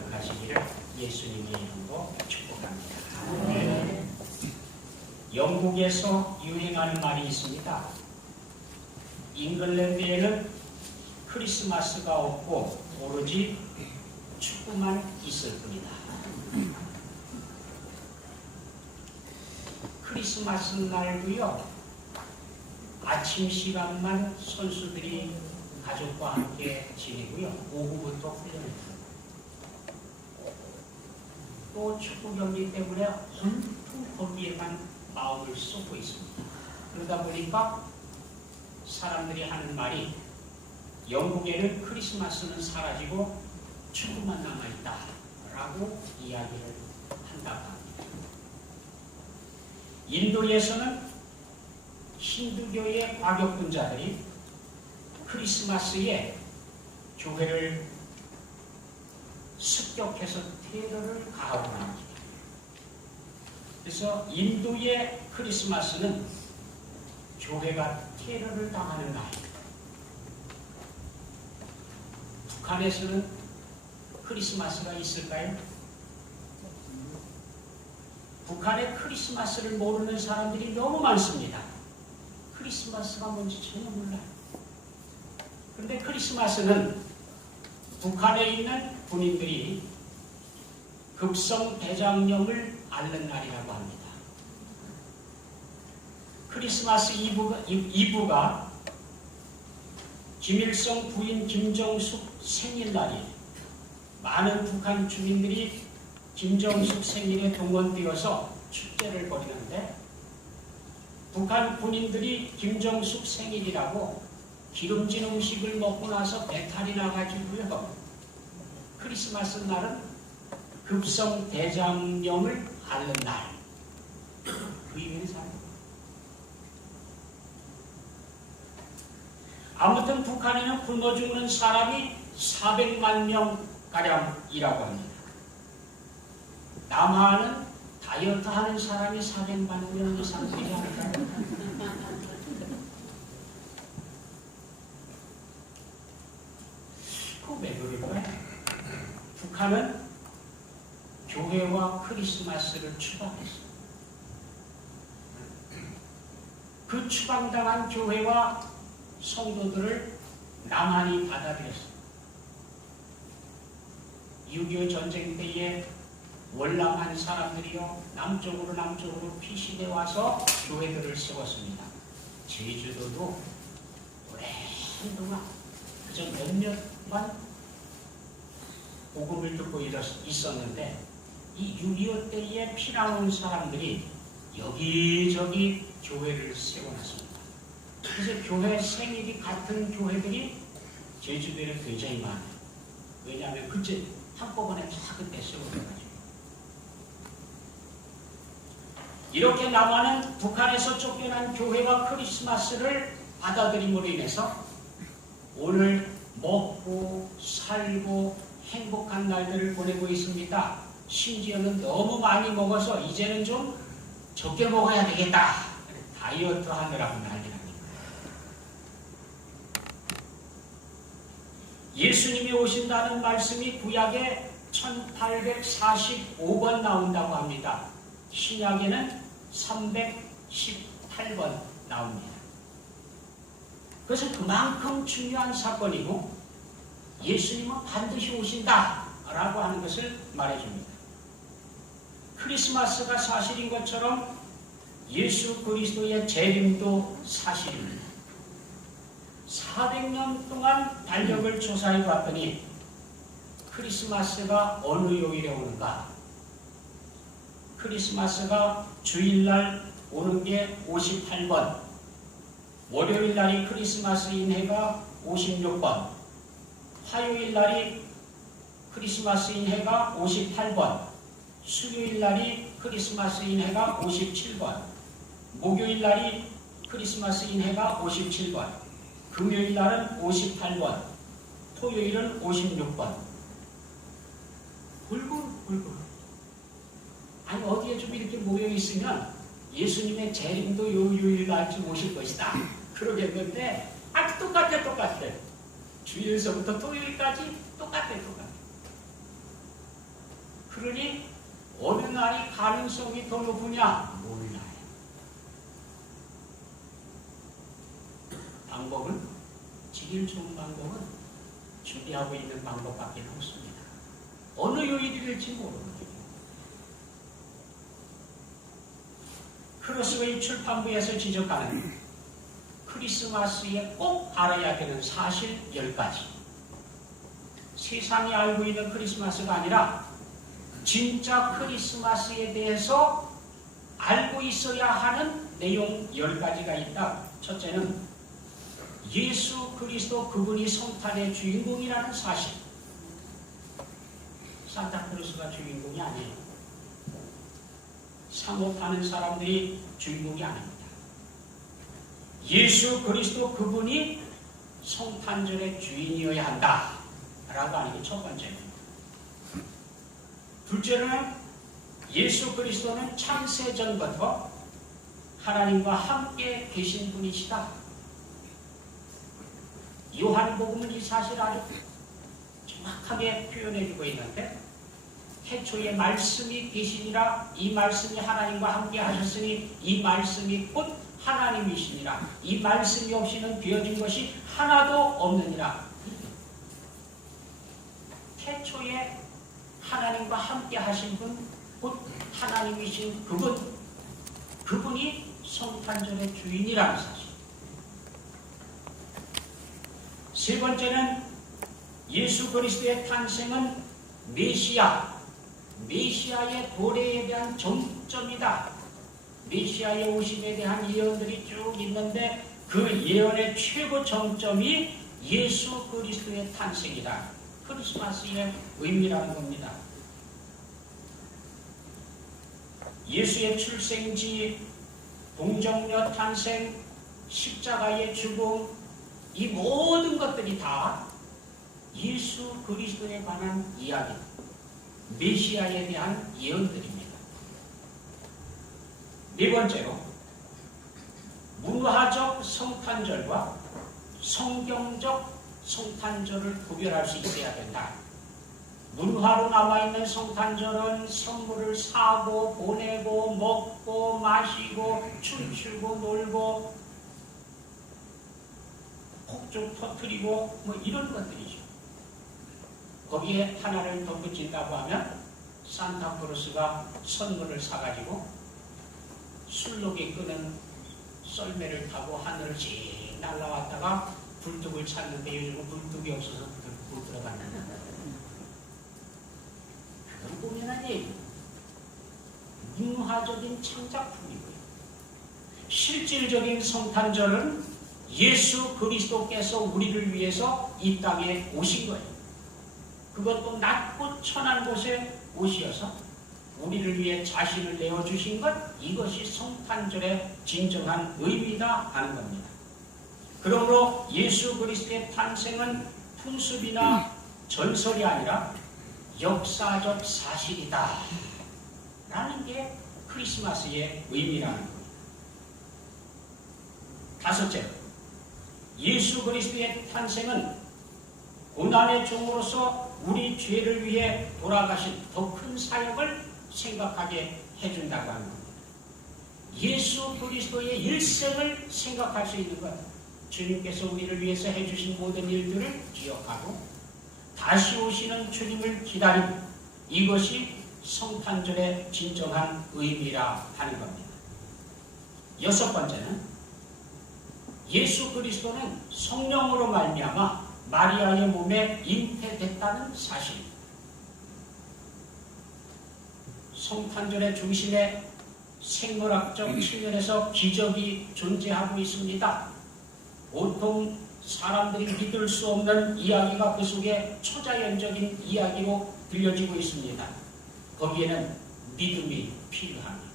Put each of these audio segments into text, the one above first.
가득하시기를 예수님의 이름으로 축복합니다. 영국에서 유행하는 말이 있습니다. 잉글랜드에는 크리스마스가 없고 오로지 축구만 있을 뿐이다. 크리스마스 날도요, 아침 시간만 선수들이 가족과 함께 지내고요, 오후부터 훈련을 또 축구 경기 때문에 온통 거기에만 마음을 쏟고 있습니다. 그러다 보니까 사람들이 하는 말이 영국에는 크리스마스는 사라지고 축구만 남아있다 라고 이야기를 한다고 합니다. 인도에서는 힌두교의 과격분자들이 크리스마스에 교회를 습격해서 테러를 가하고 합니다. 그래서 인도의 크리스마스는 교회가 테러를 당하는 날. 북한에서는 크리스마스가 있을까요? 북한의 크리스마스를 모르는 사람들이 너무 많습니다. 크리스마스가 뭔지 전혀 몰라요. 그런데 크리스마스는 북한에 있는 군인들이 급성 대장령을 앓는 날이라고 합니다. 크리스마스 이브가, 이브가 김일성 부인 김정숙 생일날이 많은 북한 주민들이 김정숙 생일에 동원되어서 축제를 벌이는데 북한 군인들이 김정숙 생일이라고 기름진 음식을 먹고 나서 배탈이 나가지고요. 크리스마스 날은 급성 대장령을 앓는 날. 그 이유는 사람. 아무튼 북한에는 굶어 죽는 사람이 400만 명 가량이라고 합니다. 남한은 다이어트 하는 사람이 400만 명 이상 되지 않을까요? 그왜 그럴까요? 북한은 교회와 크리스마스를 추방했어요. 그 추방당한 교회와 성도들을 남한이 받아들였어요. 6.25 전쟁 때에 월남한 사람들이요 남쪽으로 남쪽으로 피신해 와서 교회들을 세웠습니다. 제주도도 오랜 동안 그저 몇몇만 복음을 듣고 있었는데 이 6.25 때에 피난 온 사람들이 여기저기 교회를 세워놨습니다. 그래서 교회 생일이 같은 교회들이 제주도에 굉장히 많아요. 왜냐하면 그때 한꺼번에 다 그때 세워져가지고. 이렇게 남한은 북한에서 쫓겨난 교회가 크리스마스를 받아들임으로 인해서 오늘 먹고 살고 행복한 날들을 보내고 있습니다. 심지어는 너무 많이 먹어서 이제는 좀 적게 먹어야 되겠다. 다이어트 하느라고 난리 납니다. 예수님이 오신다는 말씀이 구약에 1845번 나온다고 합니다. 신약에는 318번 나옵니다. 그것은 그만큼 중요한 사건이고 예수님은 반드시 오신다 라고 하는 것을 말해줍니다. 크리스마스가 사실인 것처럼 예수 그리스도의 재림도 사실입니다. 400년 동안 달력을 조사해 봤더니 크리스마스가 어느 요일에 오는가? 크리스마스가 주일날 오는 게 58번, 월요일 날이 크리스마스인 해가 56번, 화요일 날이 크리스마스인 해가 58번, 수요일 날이 크리스마스인 해가 57번, 목요일 날이 크리스마스인 해가 57번, 금요일 날은 58번, 토요일은 56번. 굵고 아니 어디에 좀 이렇게 모여 있으면 예수님의 재림도 요 요일 날쯤 오실 것이다. 그러겠는데 아 똑같아 똑같아. 주일서부터 토요일까지 똑같아 똑같아. 그러니 어느 날이 가능성이 더 높으냐? 몰라요. 방법은 제일 좋은 방법은 준비하고 있는 방법밖에 없습니다. 어느 요일이 될지 모르거든요. 크로스웨이 출판부에서 지적하는 크리스마스에 꼭 알아야 되는 사실 10가지. 세상이 알고 있는 크리스마스가 아니라 진짜 크리스마스에 대해서 알고 있어야 하는 내용 10가지가 있다. 첫째는 예수 그리스도 그분이 성탄의 주인공이라는 사실. 산타크루스가 주인공이 아니에요. 사모하는 사람들이 주인공이 아닙니다. 예수 그리스도 그분이 성탄절의 주인이어야 한다. 라고 하는 게 첫 번째입니다. 둘째로는 예수 그리스도는 창세전부터 하나님과 함께 계신 분이시다. 요한복음은 이 사실 아주 정확하게 표현해주고 있는데 태초에 말씀이 계시니라 이 말씀이 하나님과 함께 하셨으니 이 말씀이 곧 하나님이시니라 이 말씀이 없이는 되어진 것이 하나도 없느니라 태초에 하나님과 함께 하신 분, 곧 하나님이신 그분, 그분이 성탄절의 주인이라는 사실. 세 번째는 예수 그리스도의 탄생은 메시아, 메시아의 도래에 대한 정점이다. 메시아의 오심에 대한 예언들이 쭉 있는데 그 예언의 최고 정점이 예수 그리스도의 탄생이다. 크리스마스의 의미라는 겁니다. 예수의 출생지, 동정녀 탄생, 십자가의 죽음, 이 모든 것들이 다 예수 그리스도에 관한 이야기, 메시아에 대한 예언들입니다. 네 번째로, 문화적 성탄절과 성경적 성탄절을 구별할 수 있어야 된다. 문화로 나와 있는 성탄절은 선물을 사고 보내고 먹고 마시고 춤추고 놀고 폭죽 터트리고 뭐 이런 것들이죠. 거기에 하나를 덧붙인다고 하면 산타크로스가 선물을 사가지고 술록에 끄는 썰매를 타고 하늘을 씩 날아왔다가 불뚝을 찾는데 요즘은 불뚝이 없어서 못 들어갔는데 그건 보면 아니에요. 문화적인 창작품이고요. 실질적인 성탄절은 예수 그리스도께서 우리를 위해서 이 땅에 오신 거예요. 그것도 낮고 천한 곳에 오시어서 우리를 위해 자신을 내어주신 것 이것이 성탄절의 진정한 의미다 하는 겁니다. 그러므로 예수 그리스도의 탄생은 풍습이나 전설이 아니라 역사적 사실이다. 라는 게 크리스마스의 의미라는 겁니다. 다섯째, 예수 그리스도의 탄생은 고난의 종으로서 우리 죄를 위해 돌아가신 더 큰 사역을 생각하게 해준다고 하는 겁니다. 예수 그리스도의 일생을 생각할 수 있는 것. 주님께서 우리를 위해서 해주신 모든 일들을 기억하고 다시 오시는 주님을 기다리고 이것이 성탄절의 진정한 의미라 하는 겁니다. 여섯 번째는 예수 그리스도는 성령으로 말미암아 마리아의 몸에 잉태됐다는 사실입니다. 성탄절의 중심에 생물학적 측면에서 기적이 존재하고 있습니다. 보통 사람들이 믿을 수 없는 이야기가 그 속에 초자연적인 이야기로 들려지고 있습니다. 거기에는 믿음이 필요합니다.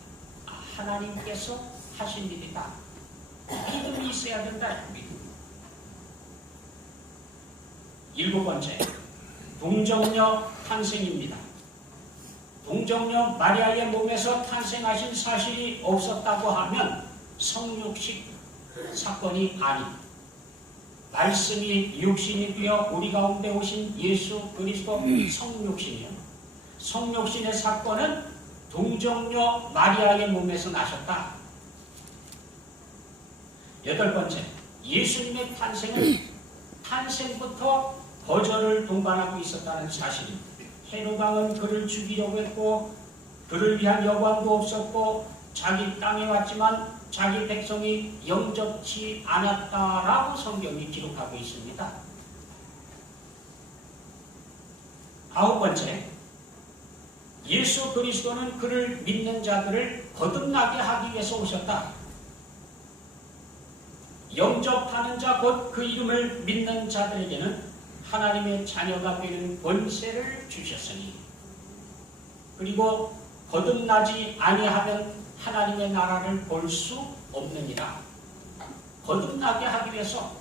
아, 하나님께서 하신 일이다. 믿음이 있어야 된다. 믿음. 일곱 번째, 동정녀 탄생입니다. 동정녀 마리아의 몸에서 탄생하신 사실이 없었다고 하면 성육식 사건이 아닙니다. 말씀이 육신이 되어 우리 가운데 오신 예수 그리스도 성육신이요. 성육신의 사건은 동정녀 마리아의 몸에서 나셨다. 여덟 번째, 예수님의 탄생은 탄생부터 거절을 동반하고 있었다는 사실입니다. 헤로당은 그를 죽이려고 했고 그를 위한 여관도 없었고 자기 땅에 왔지만 자기 백성이 영접치 않았다라고 성경이 기록하고 있습니다. 아홉 번째, 예수 그리스도는 그를 믿는 자들을 거듭나게 하기 위해서 오셨다. 영접하는 자 곧 그 이름을 믿는 자들에게는 하나님의 자녀가 되는 권세를 주셨으니 그리고 거듭나지 아니하면 하나님의 나라를 볼 수 없느니라. 거듭나게 하기 위해서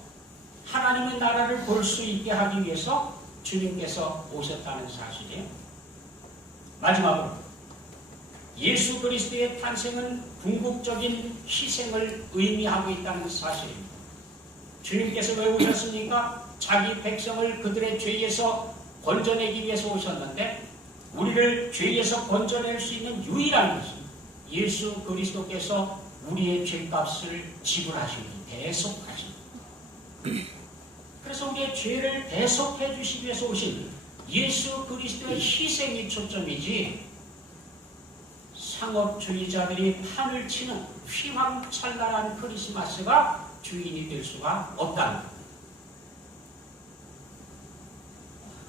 하나님의 나라를 볼 수 있게 하기 위해서 주님께서 오셨다는 사실이에요. 마지막으로 예수 그리스도의 탄생은 궁극적인 희생을 의미하고 있다는 사실입니다. 주님께서 왜 오셨습니까? 자기 백성을 그들의 죄에서 건져내기 위해서 오셨는데 우리를 죄에서 건져낼 수 있는 유일한 것은 예수 그리스도께서 우리의 죄값을 지불하시는 대속하신 그래서 우리의 죄를 대속해 주시기 위해서 오신 예수 그리스도의 희생이 초점이지 상업주의자들이 판을 치는 휘황찬란한 크리스마스가 주인이 될 수가 없다는 것.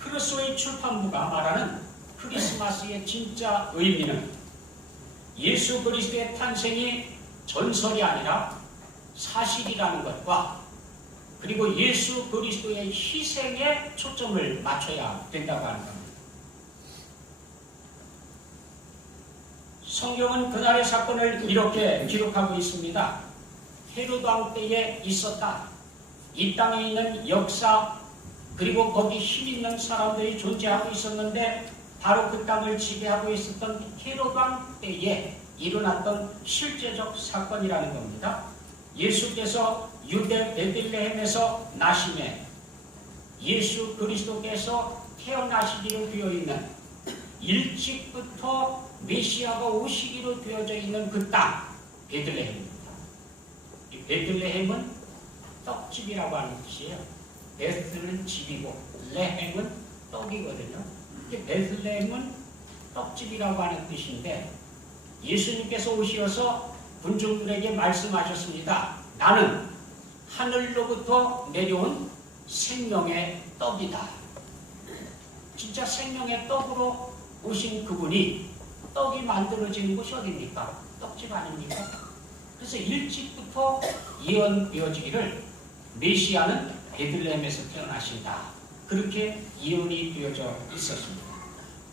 크루소의 출판부가 말하는 크리스마스의 진짜 의미는 예수 그리스도의 탄생이 전설이 아니라 사실이라는 것과 그리고 예수 그리스도의 희생에 초점을 맞춰야 된다고 하는 겁니다. 성경은 그날의 사건을 이렇게 기록하고 있습니다. 헤로드 왕 때에 있었다. 이 땅에 있는 역사 그리고 거기 힘 있는 사람들이 존재하고 있었는데 바로 그 땅을 지배하고 있었던 헤로드 왕 때에 일어났던 실제적 사건이라는 겁니다. 예수께서 유대 베들레헴에서 나심에 예수 그리스도께서 태어나시기로 되어 있는 일찍부터 메시아가 오시기로 되어져 있는 그 땅 베들레헴입니다. 이 베들레헴은 떡집이라고 하는 뜻이에요. 베스는 집이고 레헴은 떡이거든요. 이게 베들레헴은 떡집이라고 하는 뜻인데 예수님께서 오시어서 군중들에게 말씀하셨습니다. 나는 하늘로부터 내려온 생명의 떡이다. 진짜 생명의 떡으로 오신 그분이 떡이 만들어지는 곳이 어디입니까? 떡집 아닙니까? 그래서 일찍부터 예언되어지기를 메시아는 베들레헴에서 태어나신다. 그렇게 예언이 되어져 있었습니다.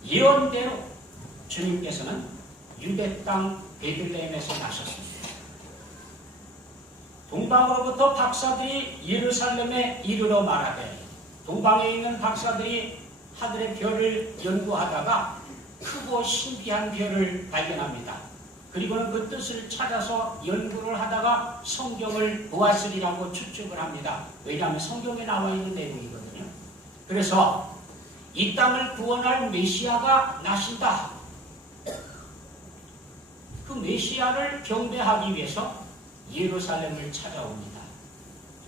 예언대로 주님께서는 유대 땅 베들레헴에서 나셨습니다. 동방으로부터 박사들이 예루살렘에 이르러 말하되 동방에 있는 박사들이 하늘의 별을 연구하다가 크고 신비한 별을 발견합니다. 그리고는 그 뜻을 찾아서 연구를 하다가 성경을 보았으리라고 추측을 합니다. 왜냐하면 성경에 나와 있는 내용이거든요. 그래서 이 땅을 구원할 메시아가 나신다. 그 메시아를 경배하기 위해서 예루살렘을 찾아옵니다.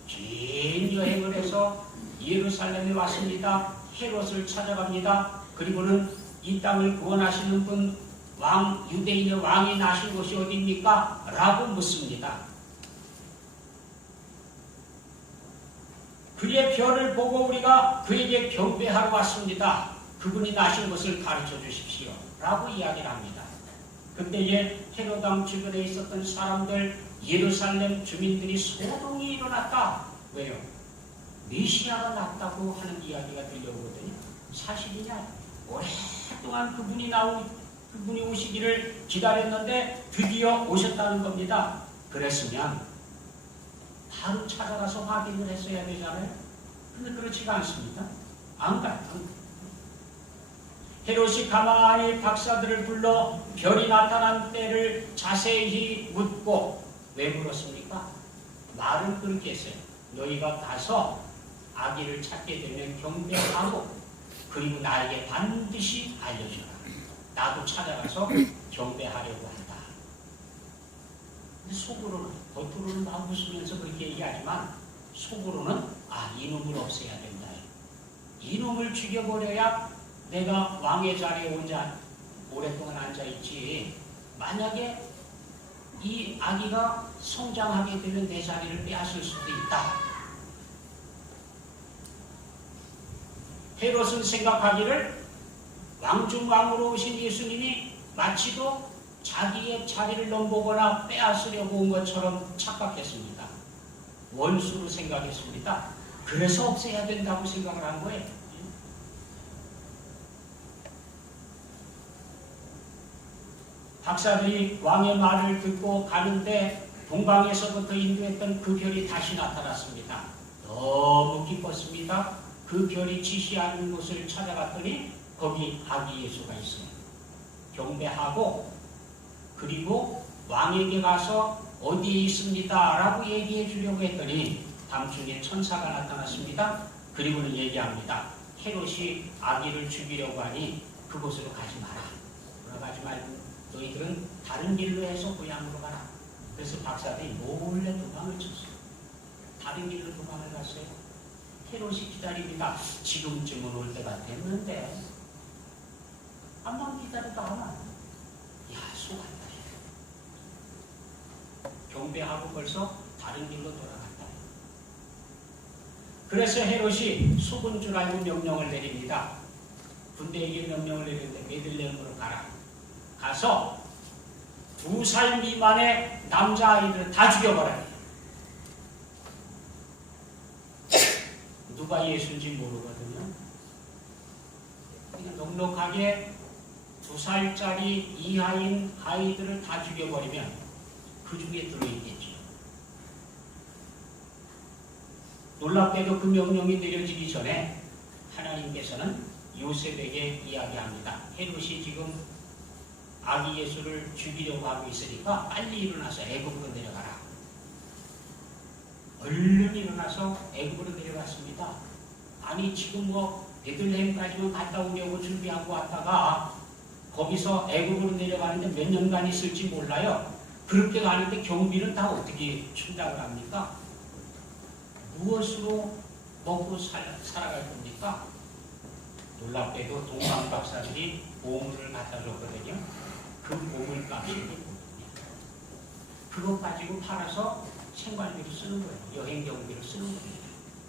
긴 여행을 해서 예루살렘에 왔습니다. 헤롯을 찾아갑니다. 그리고는 이 땅을 구원하시는 분, 왕, 유대인의 왕이 나신 곳이 어디입니까? 라고 묻습니다. 그의 별을 보고 우리가 그에게 경배하러 왔습니다. 그분이 나신 것을 가르쳐 주십시오. 라고 이야기를 합니다. 그때에 헤로당 주변에 있었던 사람들, 예루살렘 주민들이 소동이 일어났다. 왜요? 메시아가 났다고 하는 이야기가 들려오거든요. 사실이냐? 오랫동안 그분이 나오, 그분이 오시기를 기다렸는데 드디어 오셨다는 겁니다. 그랬으면 바로 찾아가서 확인을 했어야 되잖아요. 근데 그렇지가 않습니다. 안 가요. 헤롯이 가만히 박사들을 불러 별이 나타난 때를 자세히 묻고 왜 물었습니까? 말을 그렇게 했어요. 너희가 가서 아기를 찾게 되면 경배하고 그리고 나에게 반드시 알려주라. 나도 찾아가서 경배하려고 한다. 속으로는 겉으로는 막 웃으면서 그렇게 얘기하지만 속으로는 아 이놈을 없애야 된다. 이놈을 죽여버려야 내가 왕의 자리에 혼자 오랫동안 앉아있지. 만약에 이 아기가 성장하게 되면 내 자리를 빼앗을 수도 있다. 헤롯은 생각하기를 왕중왕으로 오신 예수님이 마치도 자기의 자리를 넘보거나 빼앗으려고 온 것처럼 착각했습니다. 원수로 생각했습니다. 그래서 없애야 된다고 생각을 한 거예요. 박사들이 왕의 말을 듣고 가는데 동방에서부터 인도했던 그 별이 다시 나타났습니다. 너무 기뻤습니다. 그 별이 지시하는 곳을 찾아갔더니 거기 아기 예수가 있어요. 경배하고 그리고 왕에게 가서 어디에 있습니다. 라고 얘기해 주려고 했더니 밤중에 천사가 나타났습니다. 그리고는 얘기합니다. 헤롯이 아기를 죽이려고 하니 그곳으로 가지 마라. 돌아가지 말고 너희들은 다른 길로 해서 고향으로 가라. 그래서 박사들이 몰래 도망을 쳤어요. 다른 길로 도망을 갔어요. 헤롯이 기다립니다. 지금쯤은 올 때가 됐는데 한번 기다리다가 야 속았다. 경배하고 벌써 다른 길로 돌아갔다. 그래서 헤롯이 속은 줄 알고 명령을 내립니다. 군대에게 명령을 내리는데 베들레헴으로 가라. 가서 두 살 미만의 남자아이들을 다 죽여버려야 돼. 누가 예수인지 모르거든요. 넉넉하게 두 살짜리 이하인 아이들을 다 죽여버리면 그 중에 들어있겠죠. 놀랍게도 그 명령이 내려지기 전에 하나님께서는 요셉에게 이야기합니다. 헤롯이 지금 아기 예수를 죽이려고 하고 있으니까 빨리 일어나서 애굽으로 내려가라. 얼른 일어나서 애굽으로 내려갔습니다. 아니 지금 뭐 베들레헴까지만 갔다 오려고 준비하고 왔다가 거기서 애굽으로 내려가는데 몇 년간 있을지 몰라요. 그렇게 가는데 경비는 다 어떻게 충당을 합니까? 무엇으로 먹고 살, 살아갈 겁니까? 놀랍게도 동방 박사들이 보물을 갖다 줬거든요. 그 보물 값이 있거든요. 그거 가지고 팔아서 생활비로 쓰는 거예요. 여행 경비로 쓰는 거예요.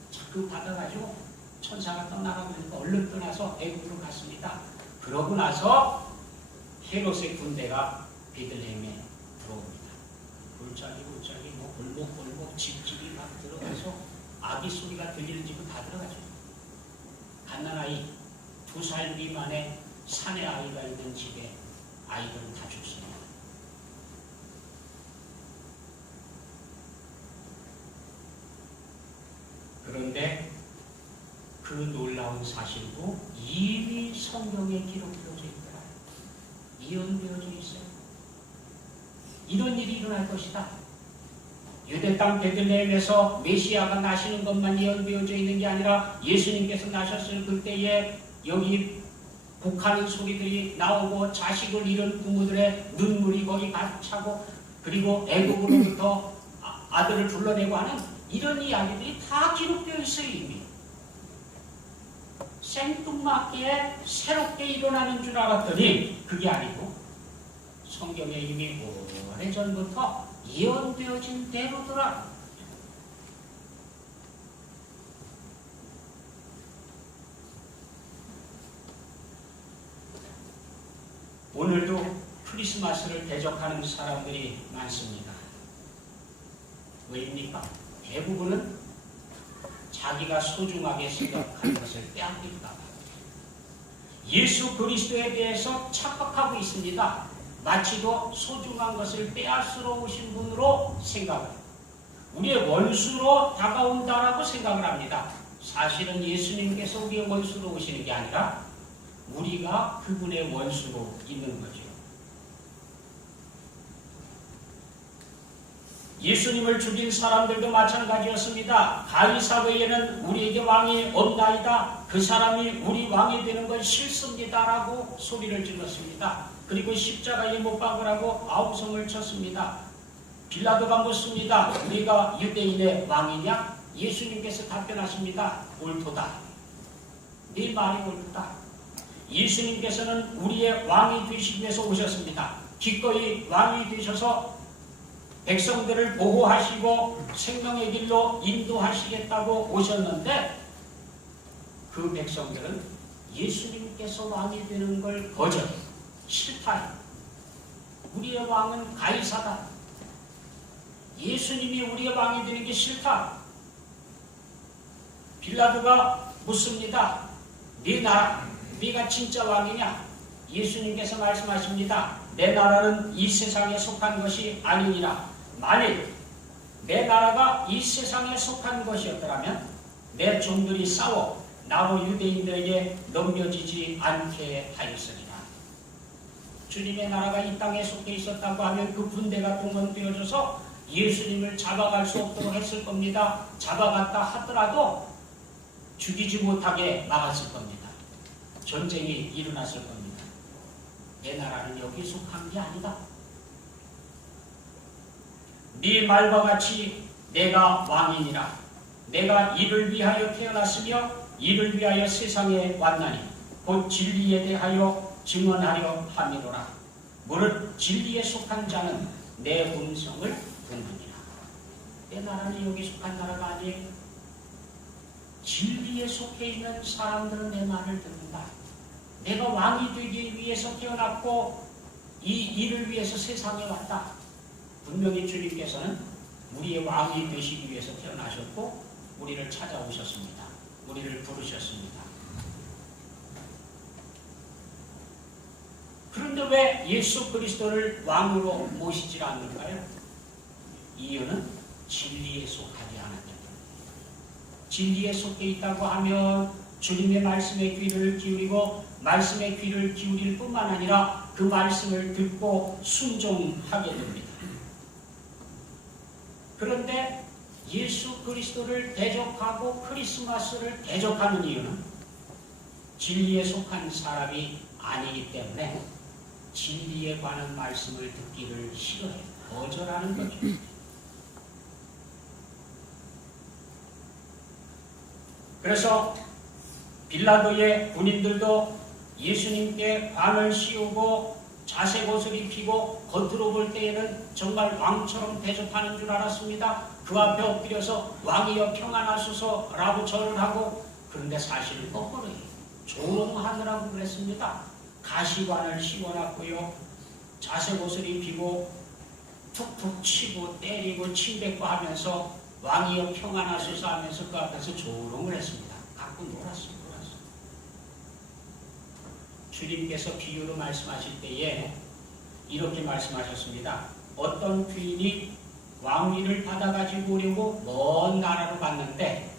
자꾸 받아가지고 천사가 있는데 얼른 떠나서 애국으로 갔습니다. 그러고 나서 헤롯의 군대가 베들레헴에 들어옵니다. 골짜기 골짜기 뭐 골목 골목 집집이 막 들어가서 아기 소리가 들리는 집은 다 들어가죠. 갓난아이 두 살 미만의 사내 아이가 있는 집에 아이들은 다 죽습니다. 그런데 그 놀라운 사실도 이미 성경에 있더라. 이언되어져 있어요. 이런 일이 일어날 것이다. 유대 땅 베들레헴에서 메시아가 나시는 것만 예언되어져 있는 게 아니라 예수님께서 나셨을 그때에 여기 곡하는 소리들이 나오고 자식을 잃은 부모들의 눈물이 거기 가득 차고 그리고 애국으로부터 아- 아들을 불러내고 하는 이런 이야기들이 다 기록되어 있어요 이미 생뚱맞게 새롭게 일어나는 줄 알았더니 그게 아니고 성경에 이미 오래전부터 예언되어진 대로더라 오늘도 크리스마스를 대적하는 사람들이 많습니다. 왜입니까? 대부분은 자기가 소중하게 생각하는 것을 봐. 예수 그리스도에 대해서 착각하고 있습니다. 마치도 소중한 것을 빼앗으러 오신 분으로 생각을. 우리의 원수로 다가온다라고 생각을 합니다. 사실은 예수님께서 우리의 원수로 오시는 게 아니라 우리가 그분의 원수로 있는 거죠. 예수님을 죽인 사람들도 마찬가지였습니다. 가이사 외에는 우리에게 왕이 없나이다. 그 사람이 우리 왕이 되는 건 싫습니다라고 소리를 질렀습니다. 그리고 십자가에 못 박으라고 아우성을 쳤습니다. 빌라도가 묻습니다. 우리가 유대인의 왕이냐? 예수님께서 답변하십니다. 옳도다. 네 말이 옳다. 예수님께서는 우리의 왕이 되시기 위해서 오셨습니다. 기꺼이 왕이 되셔서 백성들을 보호하시고 생명의 길로 인도하시겠다고 오셨는데 그 백성들은 예수님께서 왕이 되는 걸 거절해. 싫다. 우리의 왕은 가이사다. 예수님이 우리의 왕이 되는 게 싫다. 빌라도가 묻습니다. 네 나라, 네가 진짜 왕이냐? 예수님께서 말씀하십니다. 내 나라는 이 세상에 속한 것이 아니니라. 만일 내 나라가 이 세상에 속한 것이었더라면 내 종들이 싸워 나로 유대인들에게 넘겨지지 않게 하였으리라. 주님의 나라가 이 땅에 속해 있었다고 하면 그 군대가 동원되어져서 예수님을 잡아갈 수 없도록 했을 겁니다. 잡아갔다 하더라도 죽이지 못하게 막았을 겁니다. 전쟁이 일어났을 겁니다. 내 나라는 여기 속한 게 아니다. 네 말과 같이 내가 왕이니라. 내가 이를 위하여 태어났으며 이를 위하여 세상에 왔나니 곧 진리에 대하여 증언하려 함이로라. 무릇 진리에 속한 자는 내 음성을 듣느니라. 내 나라는 여기 속한 나라가 아니에요. 진리에 속해 있는 사람들은 내 말을 듣는다. 내가 왕이 되기 위해서 태어났고 이 일을 위해서 세상에 왔다. 분명히 주님께서는 우리의 왕이 되시기 위해서 태어나셨고 우리를 찾아오셨습니다. 우리를 부르셨습니다. 그런데 왜 예수 그리스도를 왕으로 모시지 않는가요? 이유는 진리에 속하지 때문에. 진리에 속해 있다고 하면 주님의 말씀에 귀를 기울이고 말씀에 귀를 기울일 뿐만 아니라 그 말씀을 듣고 순종하게 됩니다. 그런데 예수 그리스도를 대적하고 크리스마스를 대적하는 이유는 진리에 속한 사람이 아니기 때문에 진리에 관한 말씀을 듣기를 싫어해요. 거절하는 거죠. 그래서 빌라도의 군인들도 예수님께 관을 씌우고 자색 옷을 입히고 겉으로 볼 때에는 정말 왕처럼 대접하는 줄 알았습니다. 그 앞에 엎드려서 왕이여 평안하소서라고 절을 하고 그런데 사실은 거꾸로예요. 조롱하느라고 그랬습니다. 가시관을 씌워놨고요. 자색 옷을 입히고 툭툭 치고 때리고 침뱉고 하면서 왕이여 평안하소서 하면서 그 앞에서 조롱을 했습니다. 갖고. 놀았어요. 주님께서 비유로 말씀하실 때에 이렇게 말씀하셨습니다. 어떤 귀인이 왕위를 받아가지고 오려고 먼 나라로 갔는데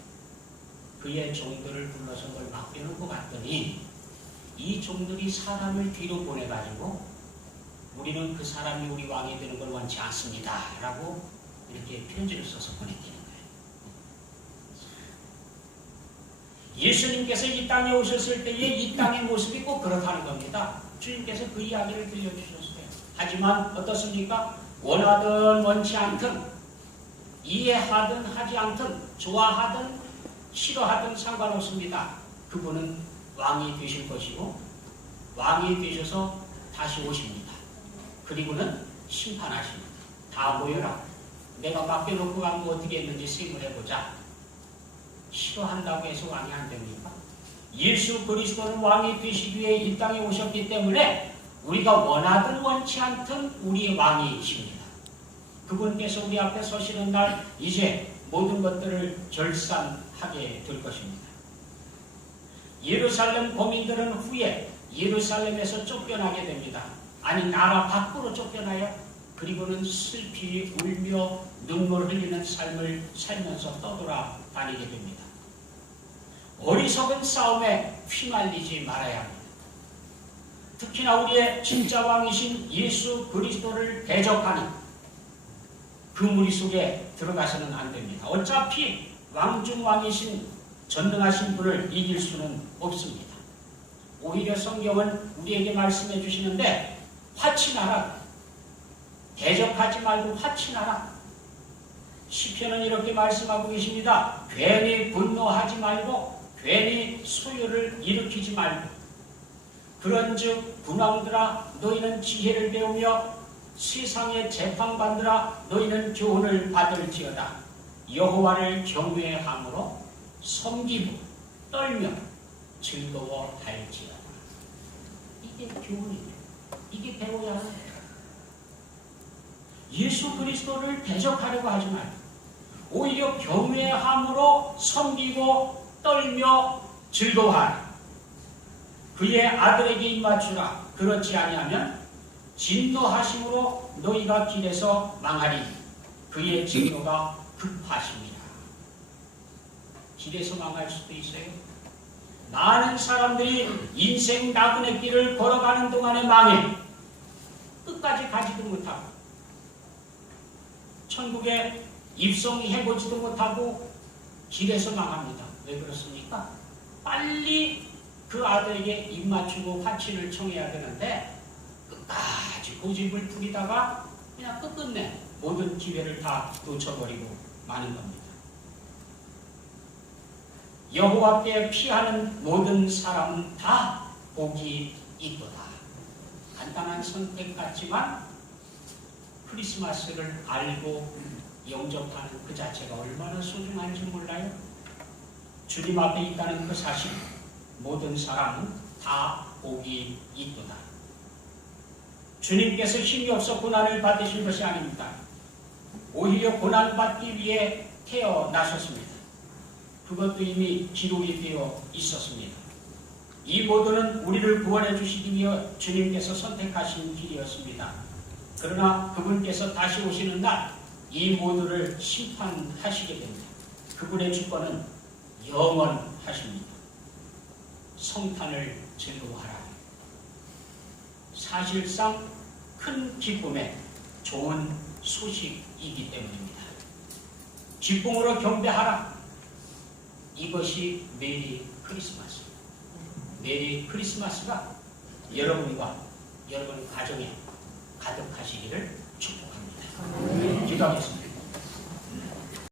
그의 종들을 불러서 뭘 맡겨놓고 갔더니 이 종들이 사람을 뒤로 보내가지고 우리는 그 사람이 우리 왕이 되는 걸 원치 않습니다. 라고 이렇게 편지를 써서 거예요. 예수님께서 이 땅에 오셨을 때에 이 땅의 모습이 꼭 그렇다는 겁니다. 주님께서 그 이야기를 들려주셨어요. 하지만 어떻습니까? 원하든 원치 않든 이해하든 하지 않든 좋아하든 싫어하든 상관없습니다. 그분은 왕이 되실 것이고 왕이 되셔서 다시 오십니다. 그리고는 심판하십니다. 다 모여라. 내가 맡겨놓고 간거 어떻게 했는지 생각해보자. 싫어한다고 해서 왕이 안 됩니까? 예수 그리스도는 왕이 되시기 위해 이 땅에 오셨기 때문에 우리가 원하든 원치 않든 우리의 왕이십니다. 그분께서 우리 앞에 서시는 날 이제 모든 것들을 절산하게 될 것입니다. 예루살렘 고민들은 후에 예루살렘에서 쫓겨나게 됩니다. 아니 나라 밖으로 쫓겨나요. 그리고는 슬피 울며 눈물 흘리는 삶을 살면서 떠돌아 다니게 됩니다. 어리석은 싸움에 휘말리지 말아야 합니다. 특히나 우리의 진짜 왕이신 예수 그리스도를 대적하는 그 무리 속에 들어가서는 안 됩니다. 어차피 왕중 왕이신 전능하신 분을 이길 수는 없습니다. 오히려 성경은 우리에게 말씀해 주시는데 화친하라. 대적하지 말고 화친하라. 시편은 이렇게 말씀하고 계십니다. 괜히 분노하지 말고 괜히 소요를 일으키지 말고 그런즉 분왕들아 너희는 지혜를 배우며 세상의 재판받느라 너희는 교훈을 받을지어다. 여호와를 경외함으로 섬기고 떨며 즐거워할지어다. 이게 교훈이에요. 이게 배워야 하는. 예수 그리스도를 대적하려고 하지 말고 오히려 경외함으로 섬기고 떨며 즐거워하라. 그의 아들에게 입맞추라. 그렇지 아니하면 진노하심으로 너희가 길에서 망하리. 그의 진노가 급하십니다. 길에서 망할 수도 있어요. 많은 사람들이 인생 나그네 길을 걸어가는 동안에 망해. 끝까지 가지도 못하고 천국에 입성해보지도 못하고 길에서 망합니다. 왜 그렇습니까? 빨리 그 아들에게 입 맞추고 화친을 청해야 되는데 끝까지 고집을 부리다가 그냥 끝끝내 모든 기회를 다 놓쳐버리고 마는 겁니다. 여호와께 피하는 모든 사람은 다 복이 있도다. 간단한 선택 같지만 크리스마스를 알고 영접하는 그 자체가 얼마나 소중한지 몰라요? 주님 앞에 있다는 그 사실, 모든 사람은 다 복이 있도다. 주님께서 힘이 없어 고난을 받으신 것이 아닙니다. 오히려 고난받기 위해 태어나셨습니다. 그것도 이미 기록이 되어 있었습니다. 이 모두는 우리를 구원해 주시기 위해 주님께서 선택하신 길이었습니다. 그러나 그분께서 다시 오시는 날 이 모두를 심판하시게 됩니다. 그분의 주권은 영원하십니다. 성탄을 즐거워하라. 사실상 큰 기쁨의 좋은 소식이기 때문입니다. 기쁨으로 경배하라. 이것이 메리 크리스마스. 메리 크리스마스가 여러분과 여러분 가정에 가득하시기를 축복합니다. 기도하겠습니다.